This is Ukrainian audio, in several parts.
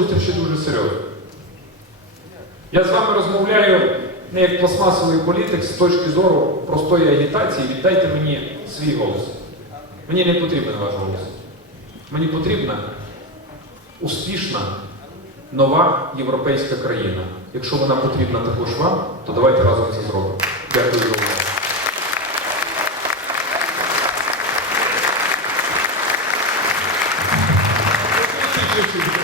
зустрічі дуже серйозно. Я з вами розмовляю не як пластмасовий політик з точки зору простої агітації. Віддайте мені свій голос. Мені не потрібен ваш голос. Мені потрібна успішна, нова європейська країна. Якщо вона потрібна також вам, то давайте разом це зробимо. Дякую за увагу. Де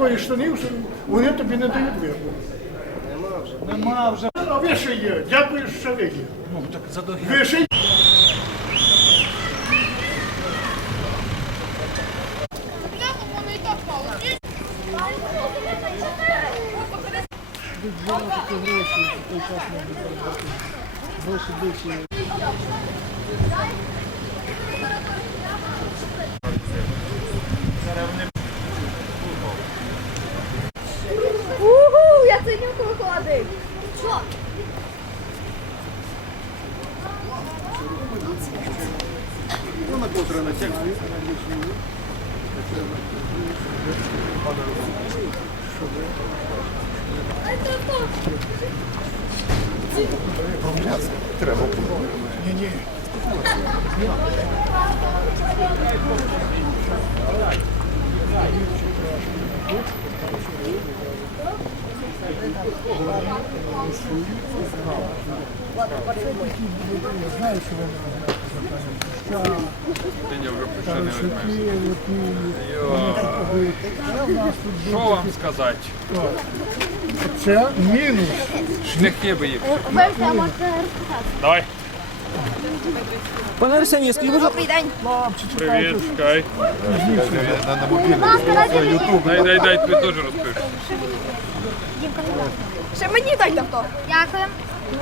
такої штанів, що вони тобі не дають вирву. Нема вже. Нема вже. А ви ще є. Дякую, що ви є. Ну, так задовгі. Ви ще є. воно і так мало. Угу, я ценюку виходить. Що? Ні, ні. Що вам сказати? Це мінус. Шляхи би їх. Давай. Пане Арсеній, скажіть, будь ласка, Добрий день. Привіт, чекай. Ласка, дайте мені. Дай, дай, дай, тобі теж розпишу. Ще мені дайте авто. Дякую.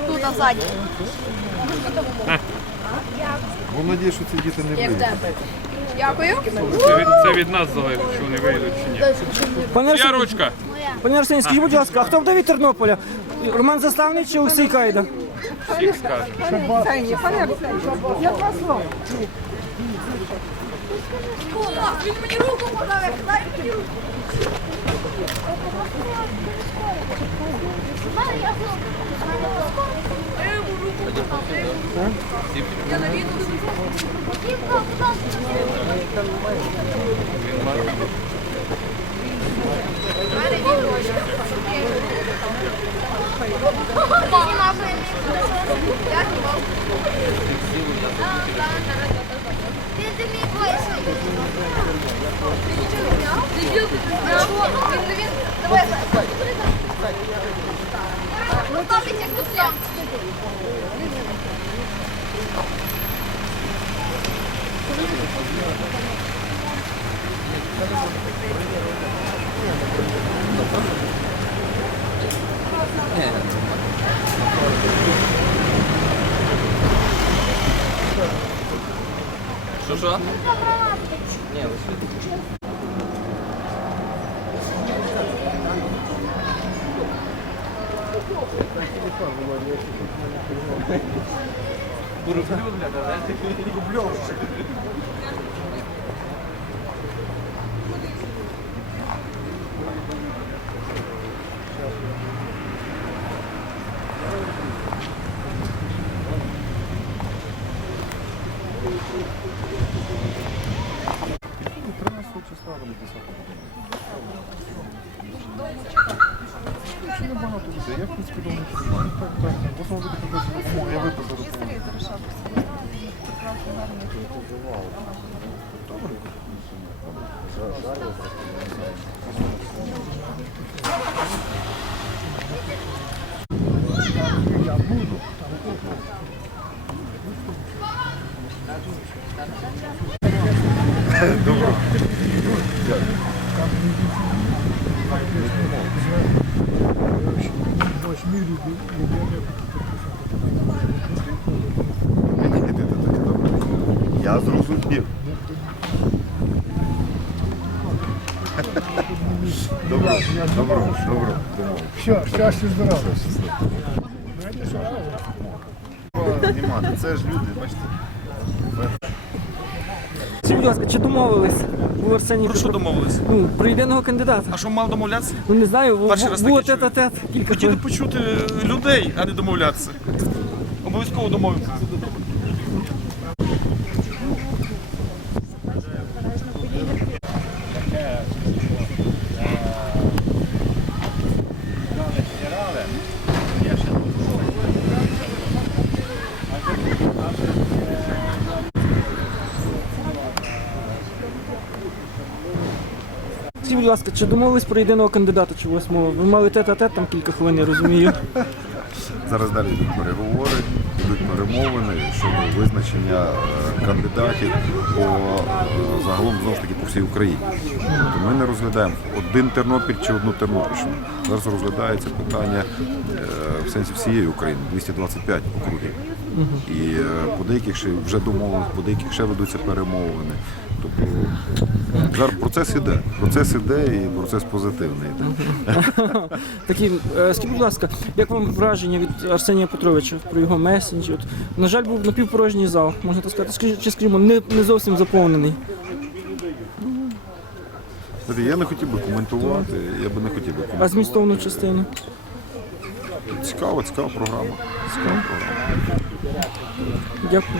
Тут на ззаді. Надію, що ці діти не вийдуть. Дякую. Це від, це від нас залежить, чи вони вийдуть чи ні. пане Я Арсеній, ручка. пане Арсеній, скажіть, будь ласка, а хто вдові Тернополя? Роман Заставний чи Олексій Кайда? Всіх скаже. Він мені руку подав. Дай мені руку. Я йому руку подав. Я йому руку. Я на відео. Дівка, будь ласка. Ти Що що? Ні, лише. Дураблю, бля, да? Дублёв. Thank you. Ну, там як тут я. Що що? Я, в принципі, думаю, що нормально. Так, так. В основному буде якась допомога. Я виписав допомогу. Восьмі людей. Мені Я зрозумів. Добро, добро, добро. Все, щастя, здоров'я. Ну, ну, це ж люди, бачите. Скажіть, будь ласка, чи домовились? у Арсеній Про що Петро- домовились? Ну, про єдиного кандидата. А що мав домовлятися? Ну не знаю, бу- Перший бу- раз було чую. тет-а-тет кілька Хотіли хвилин. почути людей, а не домовлятися. Обов'язково домовимося. Скажіть, будь ласка, чи домовились про єдиного кандидата чи восьмого? Ви мали тет-а-тет там кілька хвилин, я розумію. Зараз далі йдуть переговори, йдуть перемовини щодо визначення е, кандидатів по е, загалом знову ж таки по всій Україні. Тобто ми не розглядаємо один Тернопіль чи одну Тернопільщину. Зараз розглядається питання е, в сенсі всієї України, 225 округів. І е, по деяких ще вже домовились, по деяких ще ведуться перемовини. Тобто зараз процес іде. Процес іде і процес позитивний йде. Такі, е, скажіть, будь ласка, як вам враження від Арсенія Петровича про його месендж? От, на жаль, був напівпорожній зал, можна так сказати. Скажіть, чи скажімо, не, не зовсім заповнений. Знаєте, Я не хотів би коментувати, я би не хотів би А коментувати. змістовну частину? Цікава, цікава програма. Цікава програма. Дякую.